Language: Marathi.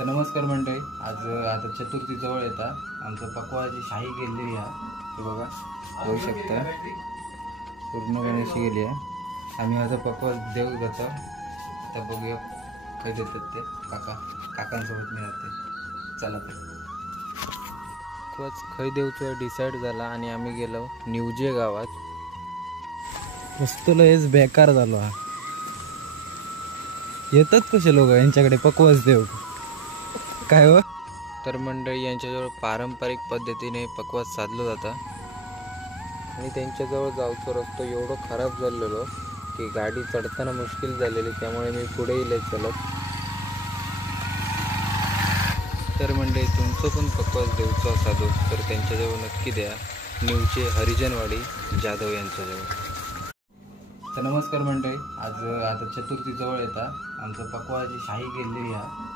तर नमस्कार मंडळी, आता चतुर्थी जवळ येतात. आमचं पक्वाची शाही गेलेली आहे. हे बघा, बघू शकता पूर्णपणे अशी गेली आहे. आम्ही आता पक्वा देऊ जातो. आता बघूया काय देतात ते. काकांसोबत मी राहते. चला तर खय देऊचं डिसाईड झाला आणि आम्ही गेलो निवजे गावात. वस्तूला हेच बेकार झालो हा. येतात कसे लोक यांच्याकडे पक्वास देव काय हो. तर मंडळी, यांच्याजवळ पारंपरिक पद्धतीने पक्वास साधलं जातं आणि त्यांच्याजवळ जाऊचा रस्ता एवढं खराब झालेलो की गाडी चढताना मुश्किल झालेली. त्यामुळे मी पुढेही लय चलत. तर मंडळी, तुमचं पण पक्वास देऊचा साधू तर त्यांच्याजवळ नक्की द्या. निवचे हरिजनवाडी जाधव यांच्याजवळ. तर नमस्कार मंडळी, आता चतुर्थी जवळ येतात. आमचं पक्वाची शाही गेलेली आहे.